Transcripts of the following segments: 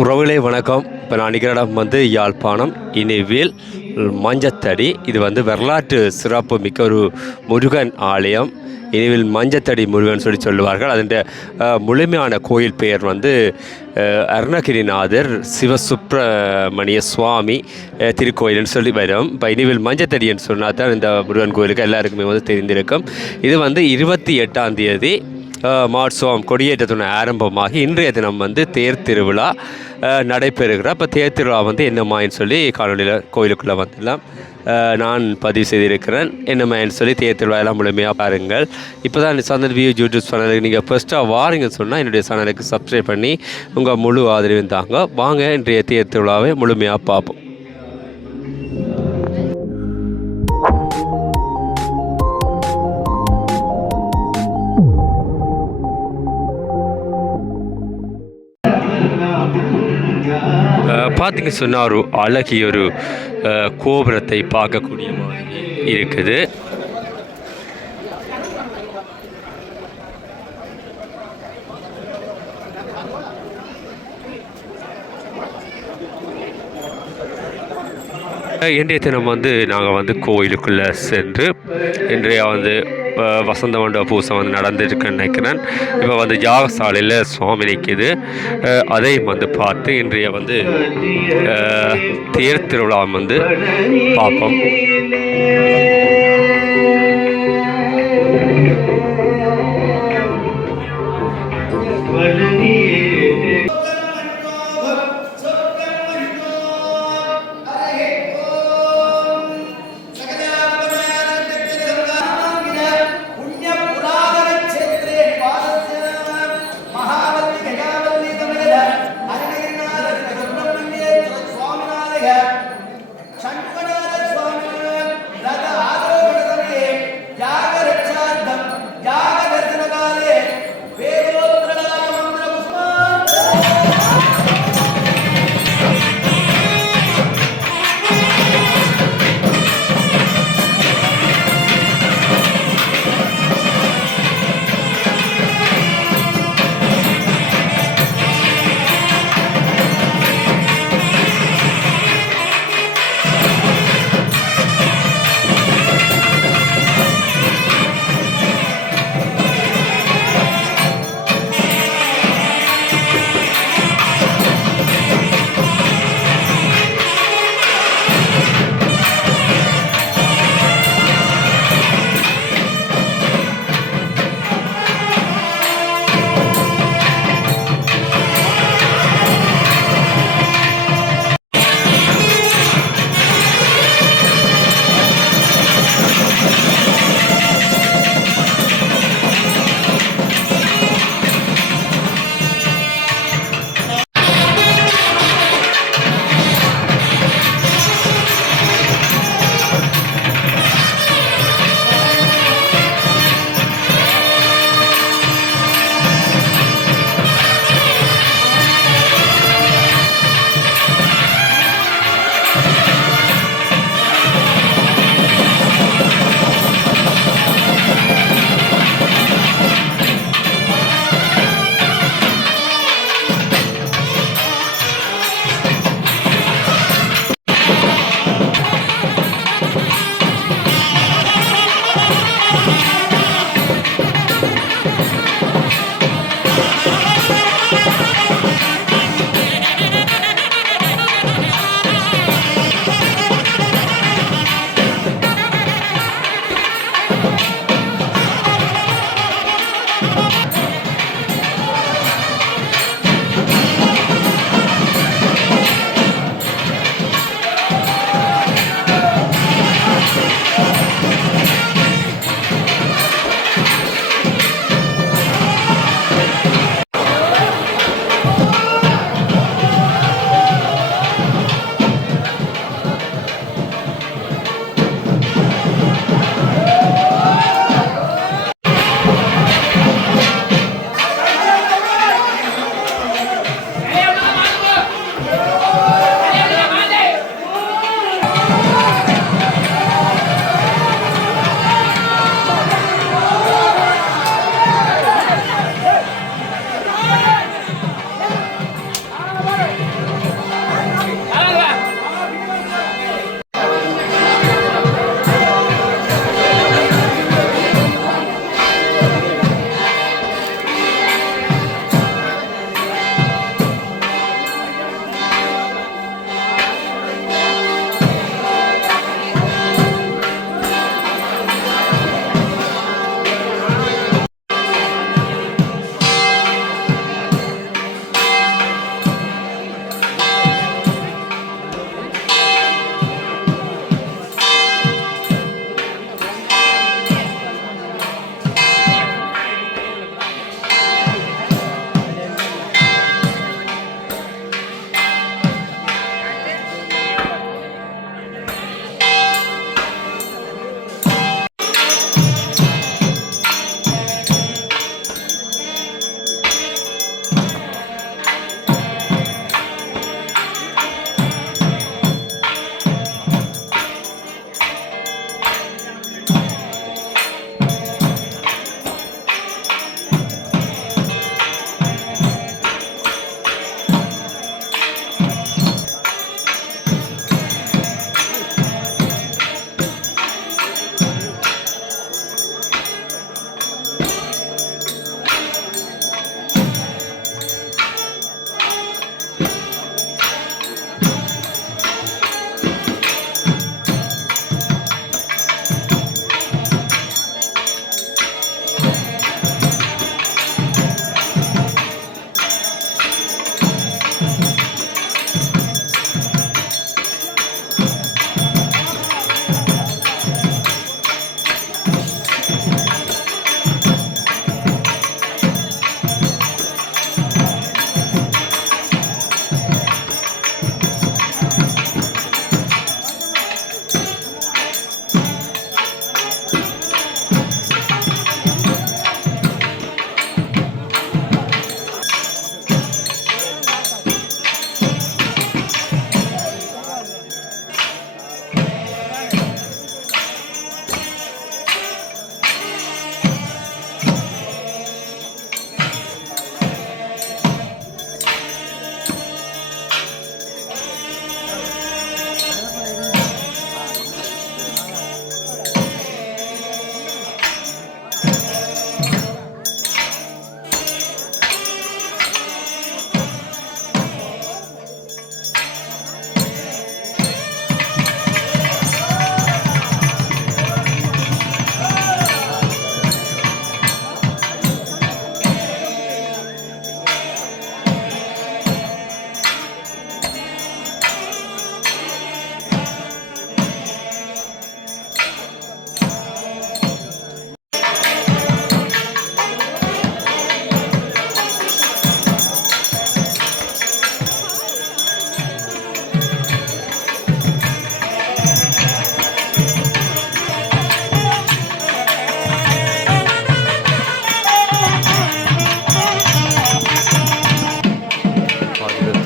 உறவுகளே வணக்கம். இப்போ நான் நிற்கிற இடம் யாழ்ப்பாணம் இனிவேல் மஞ்சத்தடி. இது வரலாற்று சிறப்பு மிக்க ஒரு முருகன் ஆலயம். இனிவில் மஞ்சத்தடி முருகன் சொல்லுவார்கள். அதன் முழுமையான கோயில் பெயர் அருணகிரிநாதர் சிவசுப்பிரமணிய சுவாமி திருக்கோயில்னு சொல்லி வரும். இப்போ இனிவில் மஞ்சத்தடின்னு சொன்னால் தான் இந்த முருகன் கோயிலுக்கு எல்லாருக்குமே தெரிந்திருக்கும். இது 28ஆம் தேதி மார்ச்வாம் கொடியேற்றத்துடன் ஆரம்பமாகி இன்றைய தினம் தேர் திருவிழா நடைபெறுகிறார். இப்போ தேர் திருவிழா என்னம்மான்னு சொல்லி காணொலியில் கோயிலுக்குள்ளே வந்துடலாம். நான் பதிவு செய்திருக்கிறேன். என்னம்மான்னு சொல்லி தேர் திருவிழா எல்லாம் முழுமையாக பாருங்கள். இப்போ தான் சந்தன் வியூ யூடியூப் சேனலுக்கு நீங்கள் ஃபஸ்ட்டாக வாரீங்கன்னு சொன்னால் என்னுடைய சேனலுக்கு சப்ஸ்கிரைப் பண்ணி உங்கள் முழு ஆதரவையும் தாங்க. வாங்க இன்றைய தேர் திருவிழாவை முழுமையாக பார்ப்போம். பார்த்திங்க சொன்னால் ஒரு அழகிய ஒரு கோபுரத்தை பார்க்கக்கூடிய மாதிரி இருக்குது. இன்றைய தினம் நாங்கள் கோயிலுக்குள்ளே சென்று இன்றைய வசந்த மண்டப பூசை நடந்துருக்குன்னு நினைக்கிறேன். இப்போ யாகசாலையில் சுவாமி நிற்கிது. அதையும் பார்த்து இன்றைய தேர் திருவிழா பார்ப்போம். शंकरनाथ स्वामी रथ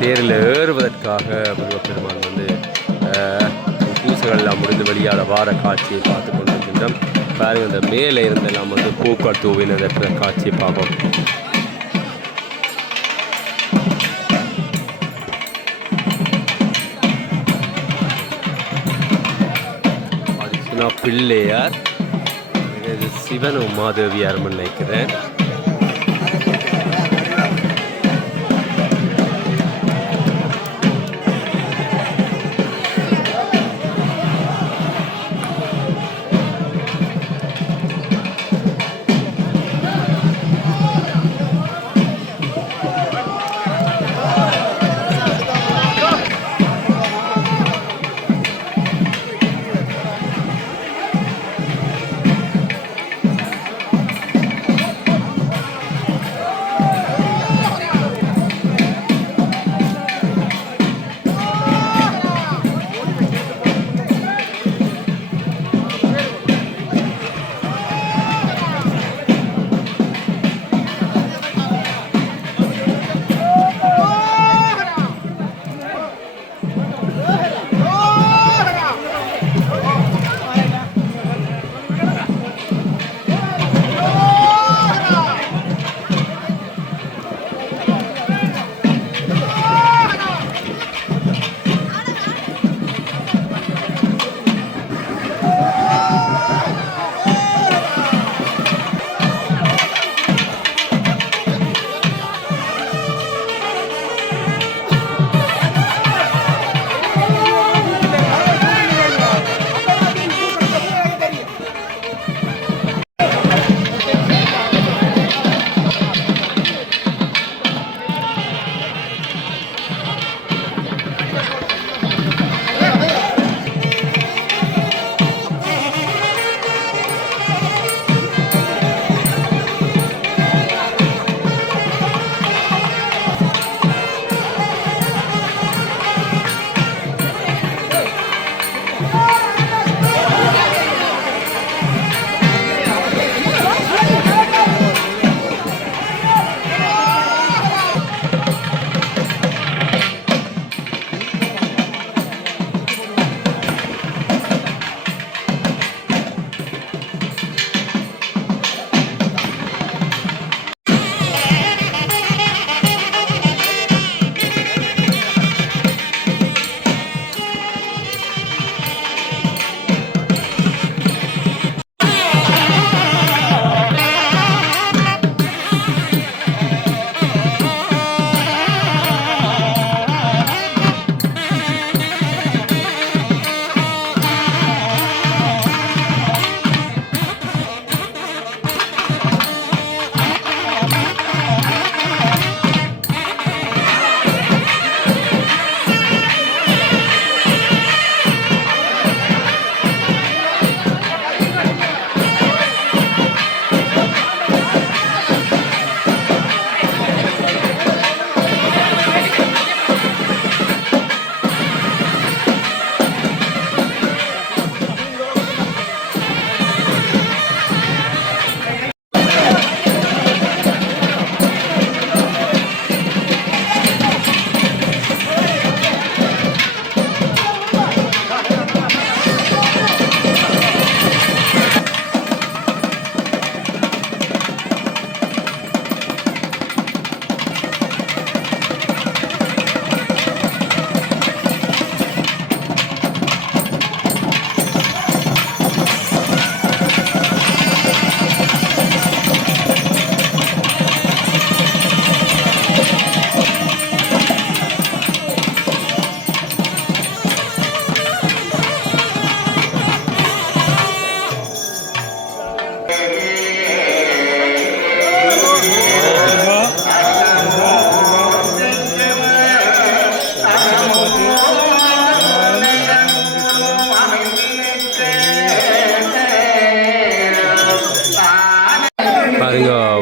தேரில் ஏறுவதற்காக முருகப்பெருமான் வந்து பூசைகள்லாம் முடிந்து வெளியால் வார காட்சியை பார்த்து கொண்டிருக்கின்றோம். பாருங்கள், இந்த மேலே இருந்தெல்லாம் வந்து பூக்கள் தூவினதற்ற காட்சியை பார்ப்போம். பிள்ளையார், இது சிவன் உமாதேவியார் நினைக்கிறேன்.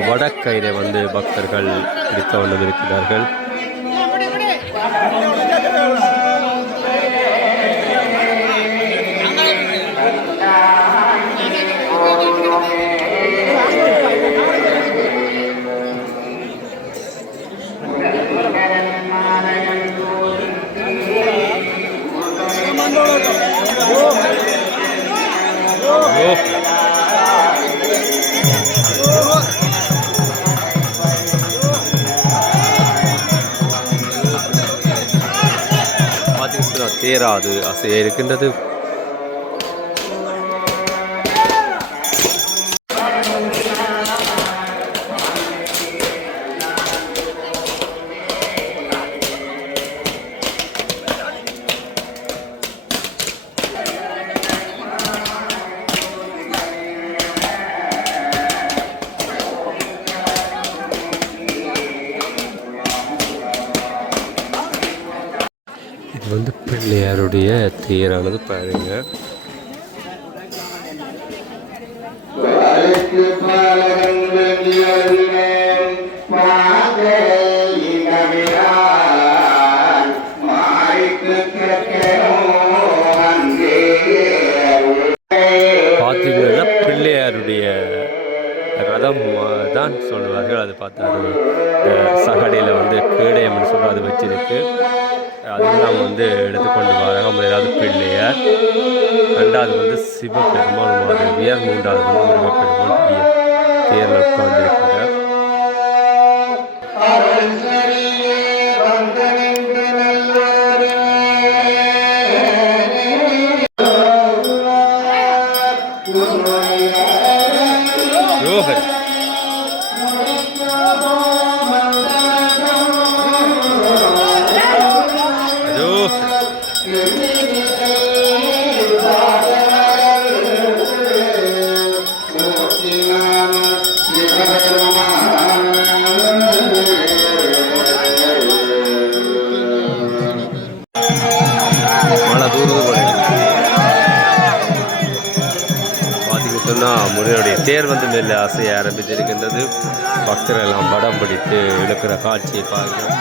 வடக்கயிறை வந்து பக்தர்கள் பிடித்த வண்ணம் இருக்கிறார்கள். தேராது அசைய இருக்கின்றது. இது வந்து பிள்ளையாருடைய தேரானது பாருங்க. பார்த்தீங்கன்னா பிள்ளையாருடைய ரதம் தான் சொல்லுவார்கள். அது பார்த்தா சகடையில் வந்து கேடயம்னு சொல்லி அது வச்சிருக்கு. அதெல்லாம் வந்து எடுத்துக்கொண்டு வராங்க. முதலாவது பிள்ளையார், ரெண்டாவது வந்து சிவபெருமான் மாதவியார், மூன்றாவது வந்து முருகப்பெருமான் பெரிய தேரில் உட்கார்ந்திருக்கிறார். யோகர் முருகனுடைய தேர் வந்து மேலே அசைய ஆரம்பித்திருக்கின்றது. பக்தர்கள் எல்லாம் படம் பிடித்து இழுக்கிற காட்சியை பார்க்கிறோம்.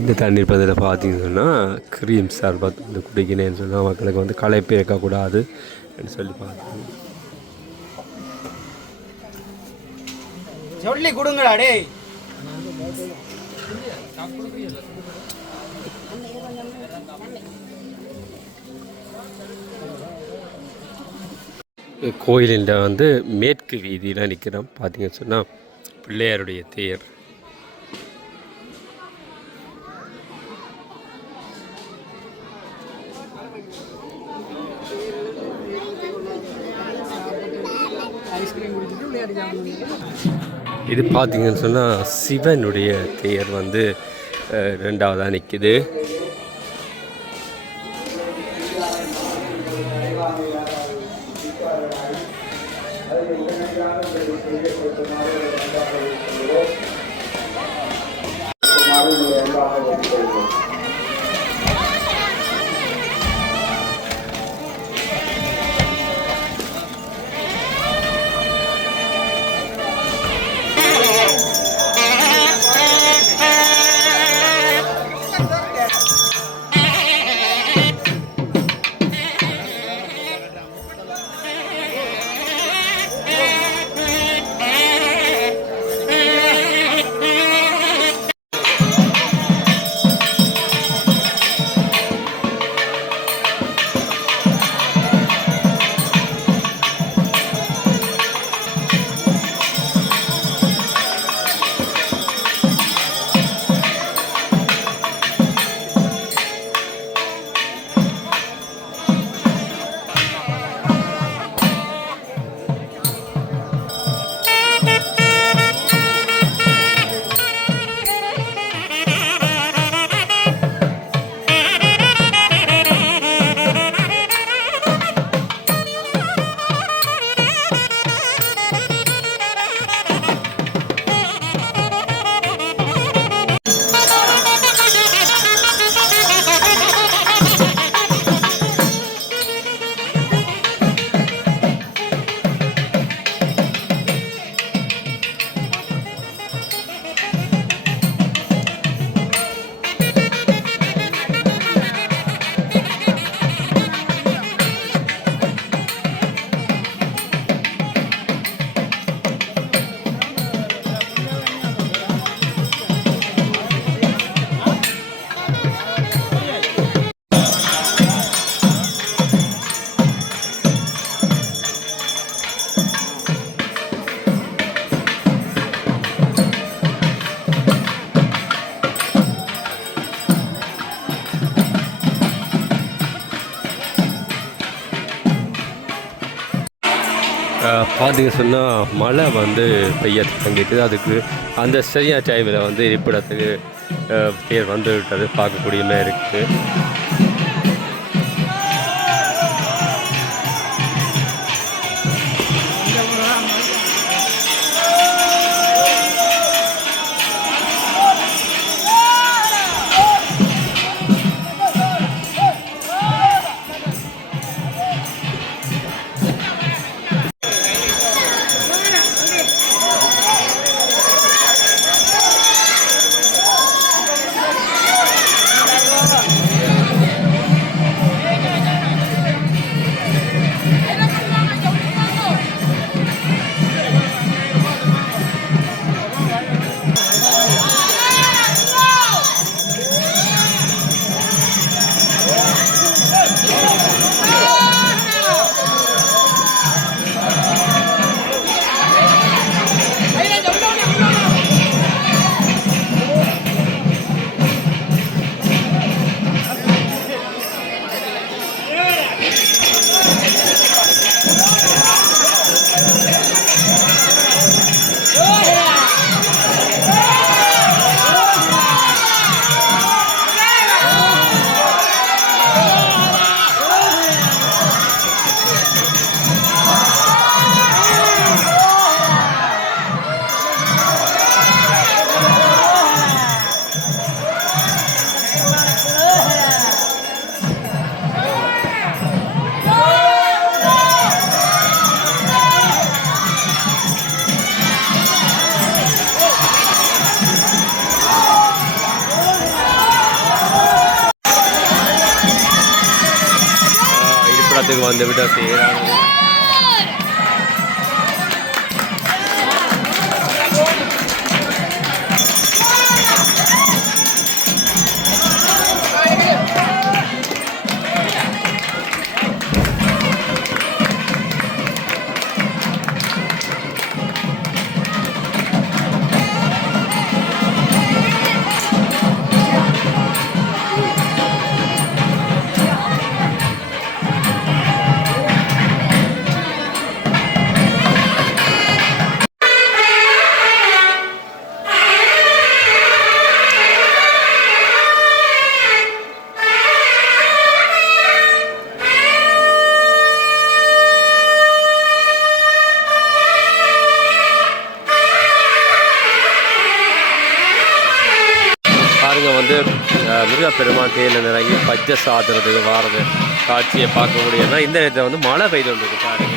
இந்த தண்ணீர் பதில் பார்த்தீங்கன்னா க்ரீம் சர்பத் வந்து குடிக்கினேன்னு சொன்னால் மக்களுக்கு வந்து களைப்பே இருக்கக்கூடாது சொல்லி பார்த்தோம். சொல்லி கொடுங்கடா டே. கோயிலில் வந்து மேற்கு வீதியில் நிற்கிறோம். பார்த்தீங்கன்னு சொன்னால் பிள்ளையாருடைய தேர். இது பார்த்தீங்கன்னு சொன்னால் சிவனுடைய தேர் வந்து ரெண்டாவதாக நிற்குது. பார்த்தீங்க சொன்னால் மழை வந்து பெய்ய தொடங்கிட்டு அதுக்கு அந்த சரியான டைமில் வந்து இருப்பிடத்துக்கு தேர் வந்து விட்டது பார்க்கக்கூடியமே இருக்குது. இருப்பிடத்துக்கு வந்து விட செய்கிறாங்க. வந்து முருகப்பெருமான் தேரில் இறங்கி பச்சை சாத்துறதுக்கு வாரது காட்சியை பார்க்க முடியும்னா இந்த நேரத்தில் வந்து மழை பெய்து கொண்டு பாருங்க.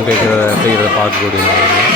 எல்லாரையும் செய்கிறத பார்க்கக்கூடிய மாதிரி